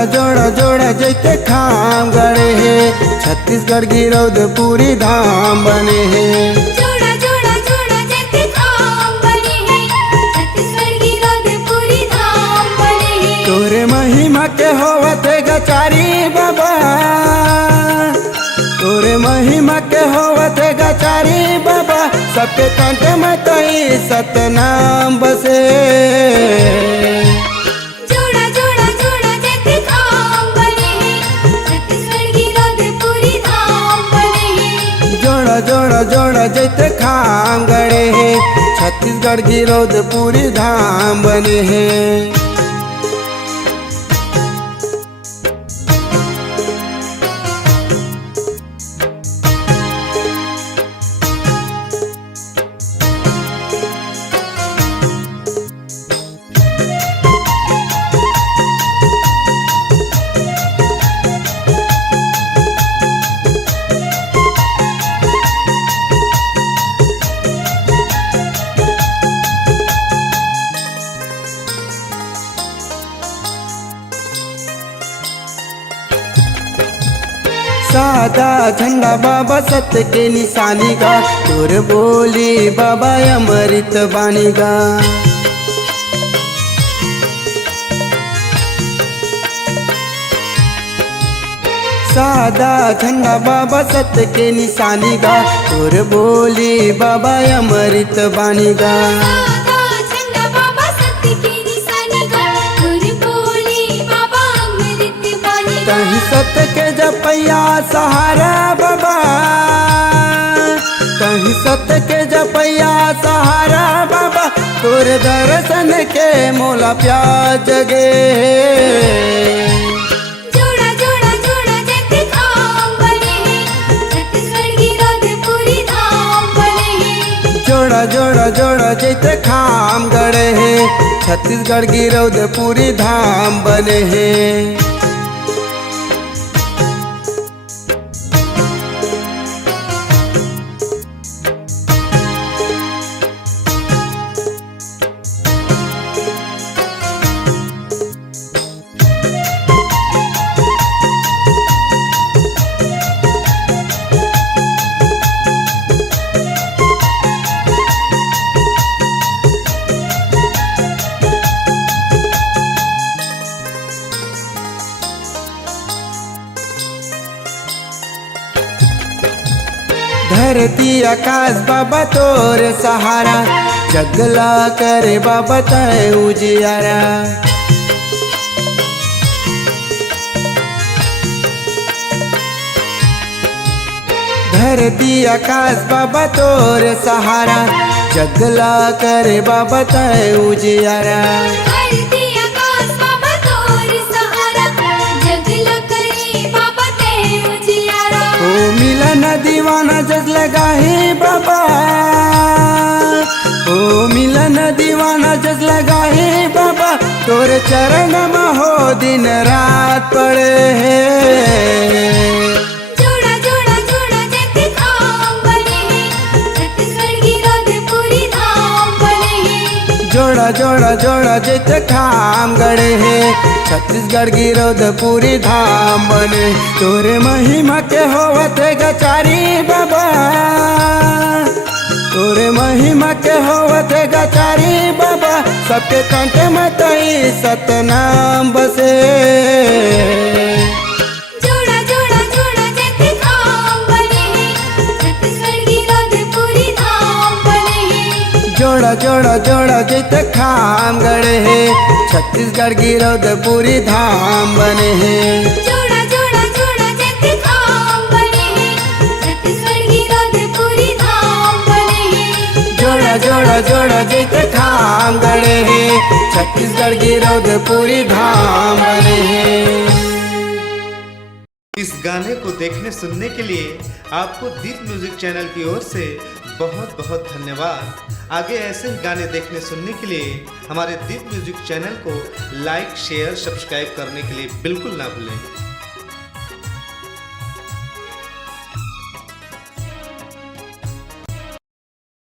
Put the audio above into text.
जोड़ा जोड़ा जोड़ा जैते खाम गड़े है, छत्तीसगढ़ गिरौदपुरी धाम बने हैं। जोड़ा जोड़ा जोड़ा जैते खाम बने हैं, छत्तीसगढ़ गिरौदपुरी धाम बने हैं। तोरे महिमा के होवते गचारी बाबा, तोरे महिमा के होवते गचारी बाबा, सबके कंठ में कई सतनाम बसे। जोड़ा जोड़ा जोड़ा जैते खाम बने हैं, छत्तीसगढ़ गिरौदपुरी धाम बने हैं। जोड़ा जोड़ा जोड़ा जैते खाम गड़े हैं, छत्तीसगढ़ गिरौदपुरी धाम बने हैं। सादा झंडा बाबा सत्य के निशानी का, तोर बोली बाबा अमृत बानी का। सादा झंडा बाबा सत्य के निशानी का, तोर बोली बाबा अमृत बानी का। सादा झंडा बाबा सत्य की निशानी का, तोर बोली बाबा अमृत बानी का। कहीं सत्य के जपैया सहारा बाबा, कहीं सत्य के जपैया सहारा बाबा, तोरे दर्शन के मोला प्यास जगे। जोड़ा जोड़ा जोड़ा जैते खाम बने हैं, छत्तीसगढ़ गिरौदपुरी धाम बने हैं। जोड़ा जोड़ा जोड़ा जैते खाम गड़े हैं, छत्तीसगढ़ गिरौदपुरी धाम बने हैं। धरती आकाश बाबा तोर सहारा, जगला करे बाबा तय उजियारा। धरती आकाश बाबा तोर सहारा, जगला करे बाबा तय उजियारा। धरती आकाश बाबा तोर सहारा, जगला करे बाबा तेरे उजियारा। ओ मिलन दीवाना जस लगा है बाबा, ओ मिलन दीवाना जस लगा है बाबा, तोरे चरण में हो दिन रात पड़े हैं। जोड़ा जोड़ा जोड़ा जैते खाम बने हैं, छत्तीसगढ़ गिरौदपुरी धाम बने हैं। जोड़ा जोड़ा जोड़ा जैते खाम गड़े हैं, छत्तीसगढ़ गिरौदपुरी धाम बने। तोरे महिमा के होवते गचारी बाबा, तोरे महिमा के होवते गचारी बाबा, सबके कंठ में तई सतनाम बसे। जोड़ा जोड़ा जोड़ा जैते खाम बने हैं, छत्तीसगढ़ गिरौदपुरी धाम बने हैं। जोड़ा जोड़ा जोड़ा जैते खाम गड़े हैं, छत्तीसगढ़ गिरौदपुरी धाम बने हैं। जोड़ा जोड़ा जोड़ा जैते खाम बने हैं, छत्तीसगढ़ गिरौदपुरी धाम बने हैं। जोड़ा जोड़ा जोड़ा जैते खाम गड़े हैं, छत्तीसगढ़ गिरौदपुरी धाम बने हैं। इस गाने को देखने सुनने के लिए आपको दीप म्यूजिक चैनल की ओर से बहुत बहुत धन्यवाद। आगे ऐसे ही गाने देखने सुनने के लिए हमारे दीप म्यूजिक चैनल को लाइक शेयर सब्सक्राइब करने के लिए बिल्कुल ना भूलें।